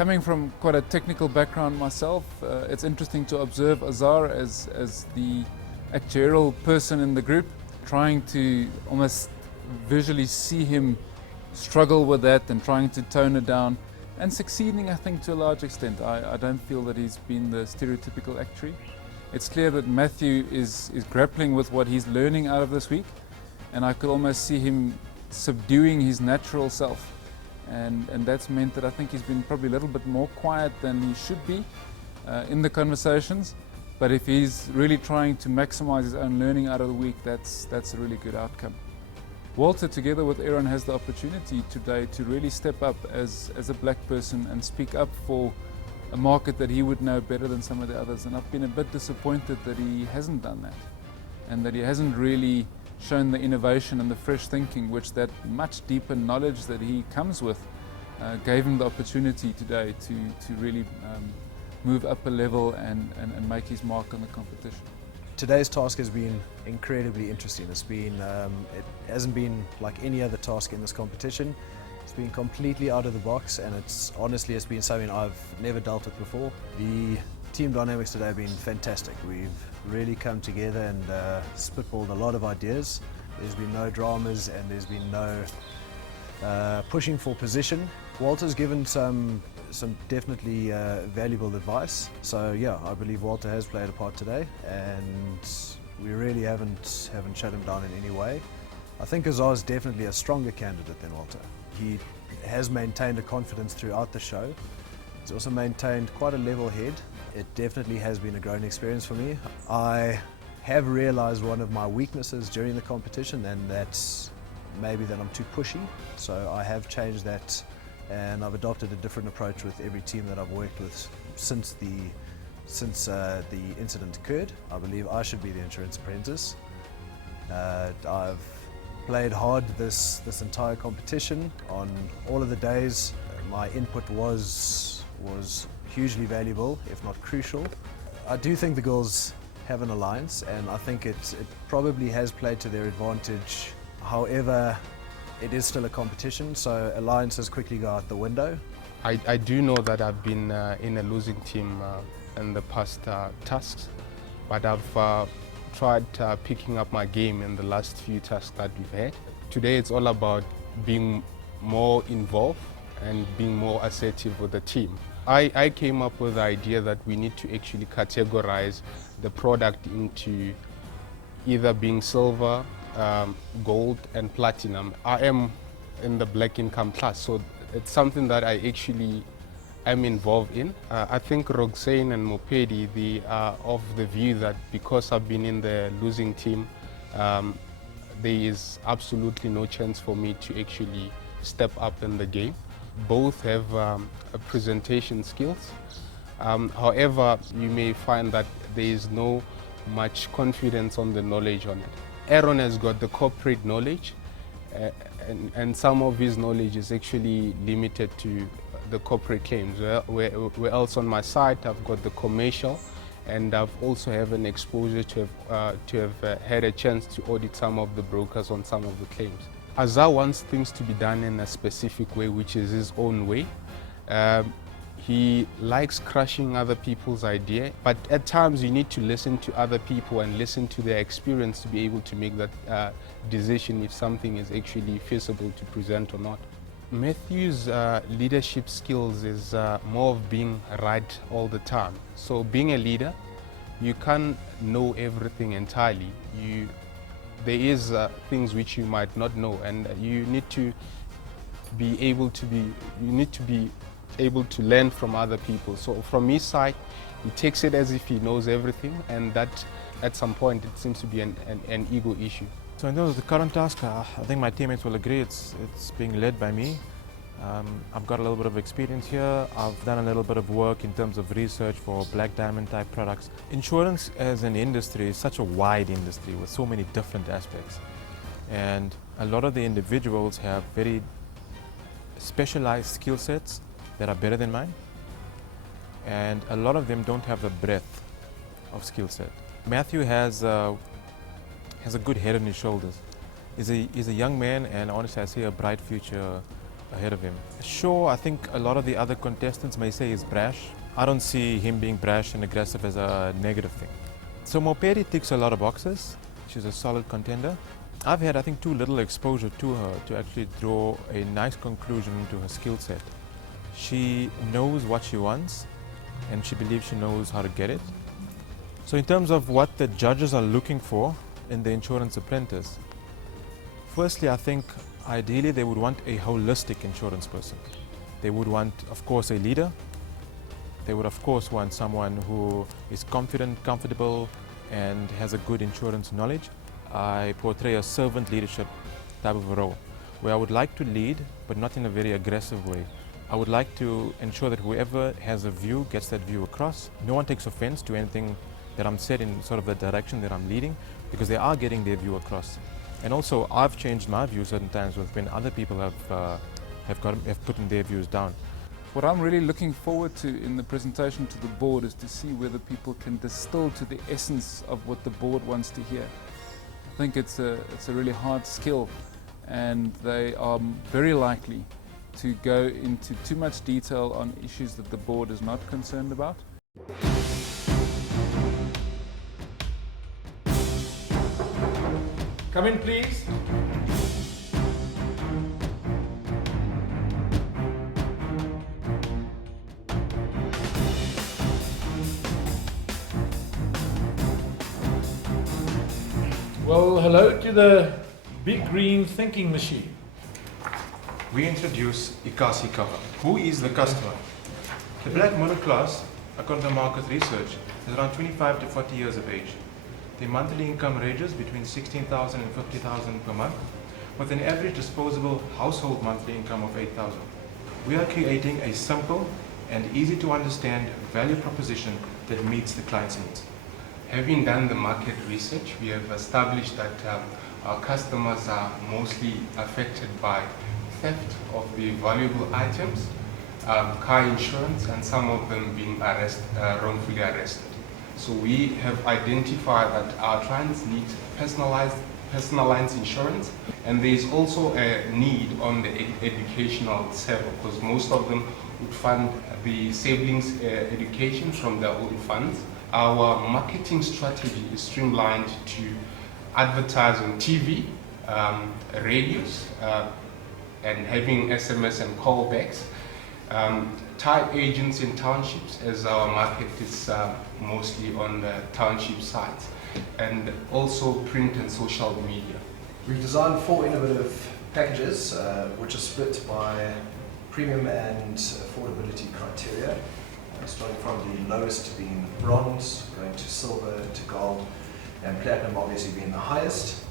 Coming from quite a technical background myself, it's interesting to observe Azar as the actuarial person in the group, trying to almost visually see him struggle with that and trying to tone it down and succeeding, I think, to a large extent. I don't feel that he's been the stereotypical actuary. It's clear that Matthew is grappling with what he's learning out of this week, and I could almost see him subduing his natural self. And that's meant that I think he's been probably a little bit more quiet than he should be in the conversations. But if he's really trying to maximize his own learning out of the week, that's a really good outcome. Walter, together with Aaron, has the opportunity today to really step up as a black person and speak up for a market that he would know better than some of the others. And I've been a bit disappointed that he hasn't done that, and that he hasn't really shown the innovation and the fresh thinking which that much deeper knowledge that he comes with gave him the opportunity today to really move up a level and make his mark on the competition. Today's task has been incredibly interesting. It hasn't been like any other task in this competition. It's been completely out of the box, and it's been something I've never dealt with before. The team dynamics today have been fantastic. We've really come together and spitballed a lot of ideas. There's been no dramas and there's been no pushing for position. Walter's given some definitely valuable advice. So yeah, I believe Walter has played a part today, and we really haven't shut him down in any way. I think Azar's definitely a stronger candidate than Walter. He has maintained a confidence throughout the show. He's also maintained quite a level head. It definitely has been a growing experience for me. I have realized one of my weaknesses during the competition, and that's maybe that I'm too pushy. So I have changed that, and I've adopted a different approach with every team that I've worked with since the incident occurred. I believe I should be the insurance apprentice. I've played hard this entire competition. On all of the days, my input was hugely valuable, if not crucial. I do think the girls have an alliance, and I think it probably has played to their advantage. However, it is still a competition, so alliances quickly go out the window. I do know that I've been in a losing team in the past tasks, but I've tried picking up my game in the last few tasks that we've had. Today it's all about being more involved and being more assertive with the team. I came up with the idea that we need to actually categorize the product into either being silver, gold and platinum. I am in the black income class, so it's something that I actually am involved in. I think Roxane and Mopedi, they are of the view that because I've been in the losing team, there is absolutely no chance for me to actually step up in the game. Both have presentation skills. However, you may find that there is no much confidence on the knowledge on it. Aaron has got the corporate knowledge, and some of his knowledge is actually limited to the corporate claims. Where else on my side, I've got the commercial, and I've also have an exposure to have had a chance to audit some of the brokers on some of the claims. Azar wants things to be done in a specific way, which is his own way. He likes crushing other people's idea, but at times you need to listen to other people and listen to their experience to be able to make that decision if something is actually feasible to present or not. Matthew's leadership skills is more of being right all the time. So being a leader, you can't know everything entirely. There is things which you might not know, and you need to be able to learn from other people. So from his side, he takes it as if he knows everything, and that at some point it seems to be an ego issue. So in terms of the current task, I think my teammates will agree it's being led by me. I've got a little bit of experience here. I've done a little bit of work in terms of research for black diamond type products. Insurance as an industry is such a wide industry with so many different aspects. And a lot of the individuals have very specialized skill sets that are better than mine. And a lot of them don't have the breadth of skill set. Matthew has a good head on his shoulders. He's a young man, and honestly I see a bright future ahead of him. Sure, I think a lot of the other contestants may say he's brash. I don't see him being brash and aggressive as a negative thing. So Mopedi ticks a lot of boxes. She's a solid contender. I've had, I think, too little exposure to her to actually draw a nice conclusion into her skill set. She knows what she wants and she believes she knows how to get it. So in terms of what the judges are looking for in the insurance apprentice, firstly, I think ideally they would want a holistic insurance person. They would want, of course, a leader. They would, of course, want someone who is confident, comfortable, and has a good insurance knowledge. I portray a servant leadership type of a role, where I would like to lead, but not in a very aggressive way. I would like to ensure that whoever has a view gets that view across. No one takes offense to anything that I'm set in sort of the direction that I'm leading, because they are getting their view across. And also, I've changed my view certain times when other people have put in their views down. What I'm really looking forward to in the presentation to the board is to see whether people can distill to the essence of what the board wants to hear. I think it's a really hard skill, and they are very likely to go into too much detail on issues that the board is not concerned about. Come in, please. Well, hello to the big green thinking machine. We introduce Ikasi cover. Who is the customer? The black middle class, according to market research, is around 25 to 40 years of age. The monthly income ranges between 16,000 and 50,000 per month, with an average disposable household monthly income of 8,000. We are creating a simple and easy to understand value proposition that meets the client's needs. Having done the market research, we have established that our customers are mostly affected by theft of the valuable items, car insurance, and some of them being wrongfully arrested. So we have identified that our clients need personalized insurance, and there is also a need on the educational server, because most of them would fund the siblings' education from their own funds. Our marketing strategy is streamlined to advertise on TV, radios, and having SMS and callbacks. Tied agents in townships, as our market is mostly on the township sites, and also print and social media. We've designed 4 innovative packages which are split by premium and affordability criteria, starting from the lowest being bronze, going to silver, to gold, and platinum obviously being the highest.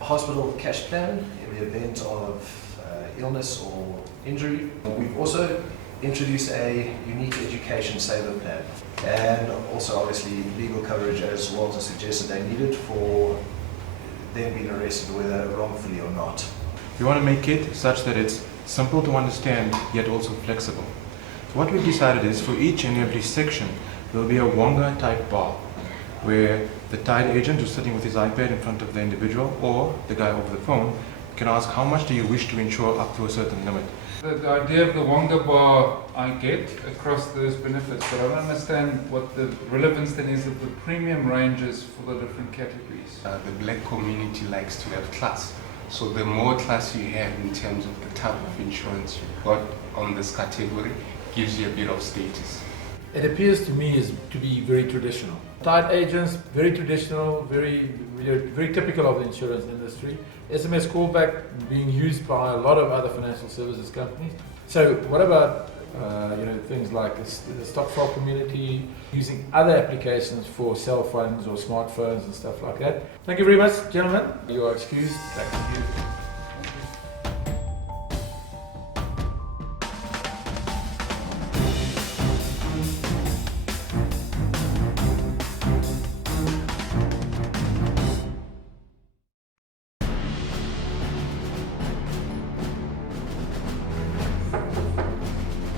A hospital cash plan in the event of illness or injury. We've also introduced a unique education saver plan, and also obviously legal coverage, as Walter suggested they needed for them being arrested, whether wrongfully or not. We want to make it such that it's simple to understand, yet also flexible. So what we've decided is, for each and every section, there'll be a Wonga type bar, where the tied agent who's sitting with his iPad in front of the individual, or the guy over the phone, can ask, how much do you wish to insure up to a certain limit? The idea of the Wonga bar I get across those benefits, but I don't understand what the relevance then is of the premium ranges for the different categories. The black community likes to have class. So the more class you have in terms of the type of insurance you've got on this category, gives you a bit of status. It appears to me to be very traditional. Tied agents, very traditional, very typical of the insurance industry. SMS callback being used by a lot of other financial services companies. So what about things like the stock file community, using other applications for cell phones or smartphones and stuff like that? Thank you very much, gentlemen. You are excused. Back to you.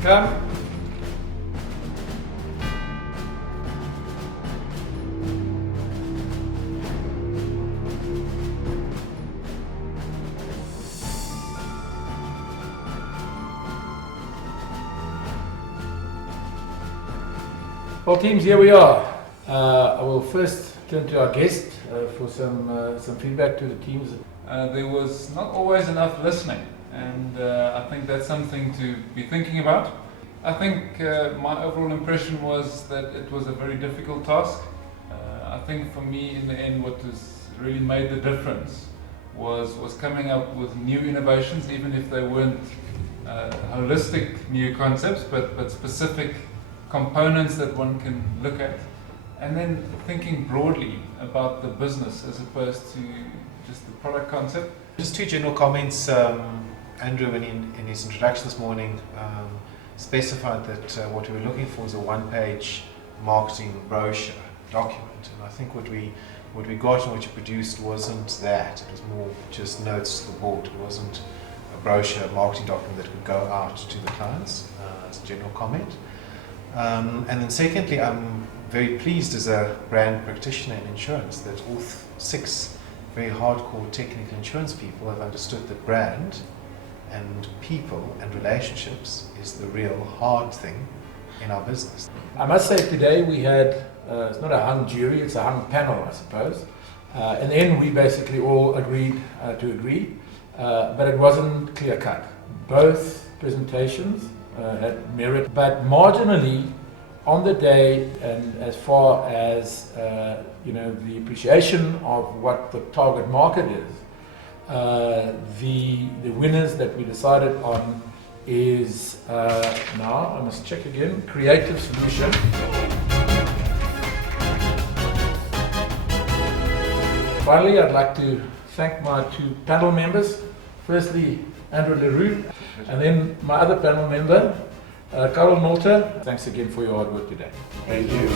Come. Well, teams, here we are. I will first turn to our guest for some feedback to the teams. There was not always enough listening, and I think that's something to be thinking about. I think my overall impression was that it was a very difficult task. I think for me, in the end, what has really made the difference was coming up with new innovations, even if they weren't holistic new concepts, but specific components that one can look at, and then thinking broadly about the business as opposed to just the product concept. Just two general comments. Andrew, in his introduction this morning, specified that what we were looking for is a one-page marketing brochure document, and I think what we got and what you produced wasn't that. It was more just notes to the board. It wasn't a brochure, a marketing document that could go out to the clients, as a general comment. And then secondly, I'm very pleased as a brand practitioner in insurance that all six very hardcore technical insurance people have understood that brand and people and relationships is the real hard thing in our business. I must say today we had, it's not a hung jury, it's a hung panel, I suppose. In the end we basically all agreed to agree, but it wasn't clear cut. Both presentations had merit, but marginally on the day, and as far as the appreciation of what the target market is, the winners that we decided on is now I must check again. Creative solution. Finally, I'd like to thank my two panel members. Firstly, Andrew Leroux, and then my other panel member, Carol Nolter. Thanks again for your hard work today. Thank you.